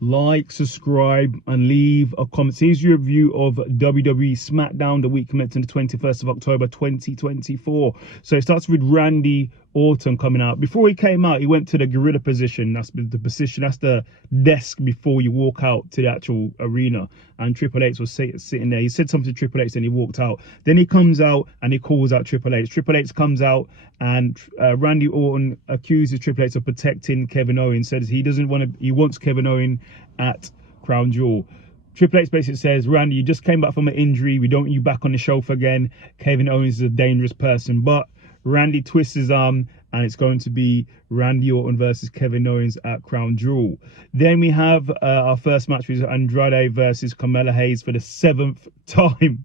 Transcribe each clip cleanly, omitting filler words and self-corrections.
like, subscribe, and leave a comment. Here's your review of WWE SmackDown, the week commencing the 21st of October 2024. So it starts with Randy Orton coming out. Before he came out, he went to the gorilla position. That's the position, that's the desk before you walk out to the actual arena. And Triple H was sitting there. He said something to Triple H, then he walked out. Then he comes out and he calls out Triple H. Triple H comes out and Randy Orton accuses Triple H of protecting Kevin Owens. Says he doesn't want to, he wants Kevin Owens at Crown Jewel. Triple H basically says, Randy, you just came back from an injury. We don't want you back on the shelf again. Kevin Owens is a dangerous person. But Randy twists his arm and it's going to be Randy Orton versus Kevin Owens at Crown Jewel. Then we have our first match, which is Andrade versus Carmella Hayes for the 7th time.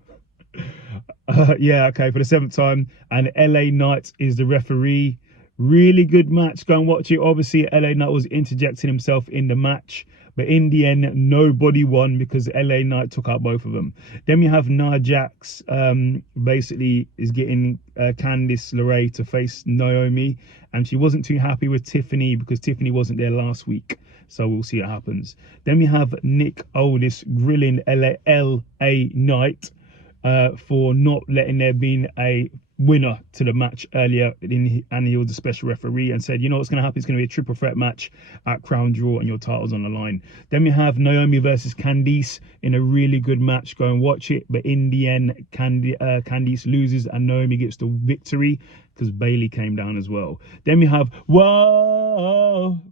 For the 7th time. And LA Knight is the referee. Really good match. Go and watch it. Obviously, LA Knight was interjecting himself in the match. But in the end, nobody won because LA Knight took out both of them. Then we have Nia Jax, basically is getting Candice LeRae to face Naomi. And she wasn't too happy with Tiffany because Tiffany wasn't there last week. So we'll see what happens. Then we have Nick Aldis grilling LA Knight for not letting there being a winner to the match earlier, and he was the special referee and said, you know what's going to happen, it's going to be a triple threat match at Crown Jewel and your title's on the line. Then we have Naomi versus Candice in a really good match. Go and watch it. But in the end, Candice loses and Naomi gets the victory because Bailey came down as well. Then we have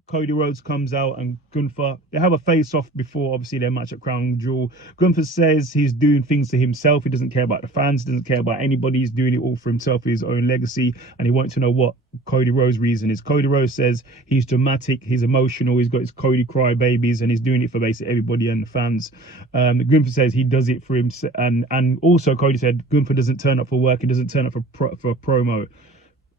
Cody Rhodes comes out and Gunther. They have a face-off before, obviously, their match at Crown Jewel. Gunther says he's doing things to himself. He doesn't care about the fans, doesn't care about anybody. He's doing it all for himself, his own legacy, and he wants to know what Cody Rhodes' reason is. Cody Rhodes says he's dramatic, he's emotional, he's got his Cody cry babies, and he's doing it for basically everybody and the fans. Gunther says he does it for himself, and also Cody said Gunther doesn't turn up for work, he doesn't turn up for promo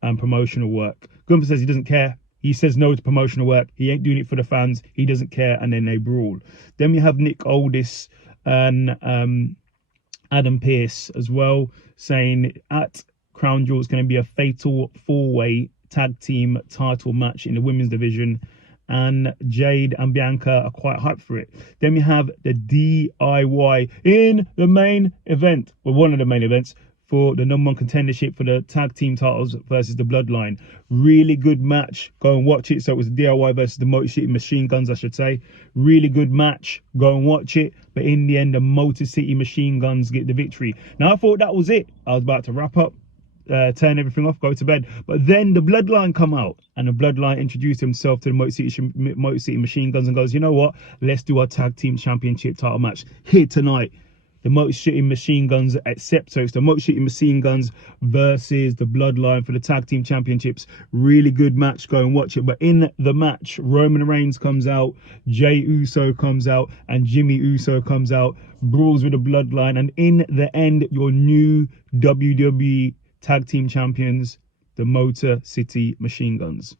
and promotional work. Gunther says he doesn't care. He says no to promotional work. He ain't doing it for the fans. He doesn't care. And then they brawl. Then we have Nick Aldis and Adam Pearce as well, saying at Crown Jewel it's going to be a fatal 4-way tag team title match in the women's division. And Jade and Bianca are quite hyped for it. Then we have the DIY in the main event, or one of the main events, for the #1 contendership for the tag team titles versus the Bloodline. Really good match. Go and watch it. So it was DIY versus the Motor City Machine Guns, I should say. Really good match. Go and watch it. But in the end, the Motor City Machine Guns get the victory. Now, I thought that was it. I was about to wrap up, turn everything off, go to bed. But then the Bloodline come out. And the Bloodline introduced himself to the Motor City Machine Guns and goes, you know what? Let's do our tag team championship title match here tonight. The Motor City Machine Guns accept. So it's the Motor City Machine Guns versus the Bloodline for the tag team championships. Really good match. Go and watch it. But in the match, Roman Reigns comes out, Jey Uso comes out, and Jimmy Uso comes out, brawls with the Bloodline, and in the end, your new WWE tag team champions, the Motor City Machine Guns.